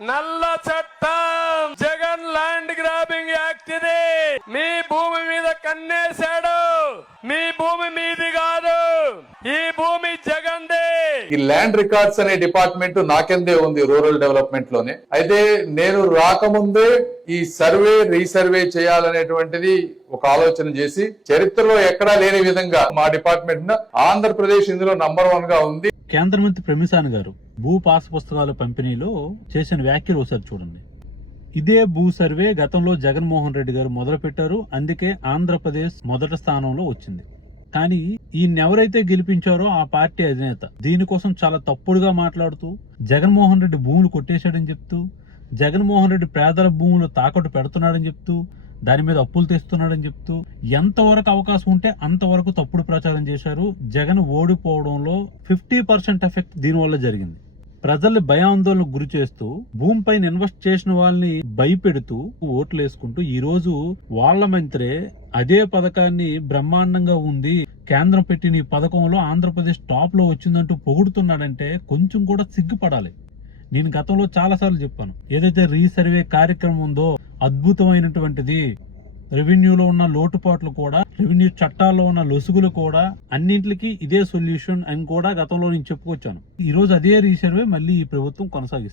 నల్ల చట్టం Jagan land grabbing act ఇది. మీ భూమి మీద కన్నేశాడు. మీ భూమి మీది కాదు, ఈ భూమి జగన్దే. ఈ ల్యాండ్ రికార్డ్స్ అనే డిపార్ట్మెంట్ నాకెందే ఉంది రూరల్ డెవలప్మెంట్ లోనే. అయితే నేను రాకముందే ఈ సర్వే రీసర్వే చేయాలనేటువంటిది ఒక ఆలోచన చేసి చరిత్రలో ఎక్కడా లేని విధంగా మా డిపార్ట్మెంట్ ఆంధ్రప్రదేశ్ ఇందులో నంబర్ 1 గా ఉంది. కేంద్ర మంత్రి ప్రమిసాన్ గారు భూ పాస్ పుస్తకాల పంపిణీలో చేసిన వ్యాఖ్యలు ఒకసారి చూడండి. ఇదే భూ సర్వే గతంలో జగన్మోహన్ రెడ్డి గారు మొదలు పెట్టారు, అందుకే ఆంధ్రప్రదేశ్ మొదటి స్థానంలో వచ్చింది. కానీ ఈయనెవరైతే గెలిపించారో ఆ పార్టీ అధినేత దీనికోసం చాలా తప్పుడుగా మాట్లాడుతూ జగన్మోహన్ రెడ్డి భూములు కొట్టేశాడని చెప్తూ, జగన్మోహన్ రెడ్డి పేదల భూములు తాకట్టు పెడుతున్నాడని చెప్తూ, దాని మీద అప్పులు తెస్తున్నాడని చెప్తూ ఎంతవరకు అవకాశం ఉంటే అంతవరకు తప్పుడు ప్రచారం చేశారు. జగన్ ఓడిపోవడంలో 50% ఎఫెక్ట్ దీనివల్ల జరిగింది. ప్రజల్ని భయాందోళనకు గురి చేస్తూ భూమిపైన ఇన్వెస్ట్ చేసిన వాళ్ళని భయపెడుతూ ఓట్లు వేసుకుంటూ ఈ రోజు వాళ్ళ మంత్రే అదే పథకాన్ని బ్రహ్మాండంగా ఉంది, కేంద్రం పెట్టిన ఈ పథకంలో ఆంధ్రప్రదేశ్ టాప్ లో వచ్చిందంటూ పొగుడుతున్నాడంటే కొంచెం కూడా సిగ్గుపడాలి. నేను గతంలో చాలా సార్లు చెప్పాను, ఏదైతే రీసర్వే కార్యక్రమం ఉందో అద్భుతమైనటువంటిది. రెవెన్యూలో ఉన్న లోటుపాట్లు కూడా, రెవెన్యూ చట్టాల్లో ఉన్న లొసుగులు కూడా అన్నింటికి ఇదే సొల్యూషన్ అని కూడా గతంలో నేను చెప్పుకొచ్చాను. ఈ రోజు అదే రీసర్వే మళ్ళీ ఈ ప్రభుత్వం కొనసాగిస్తుంది.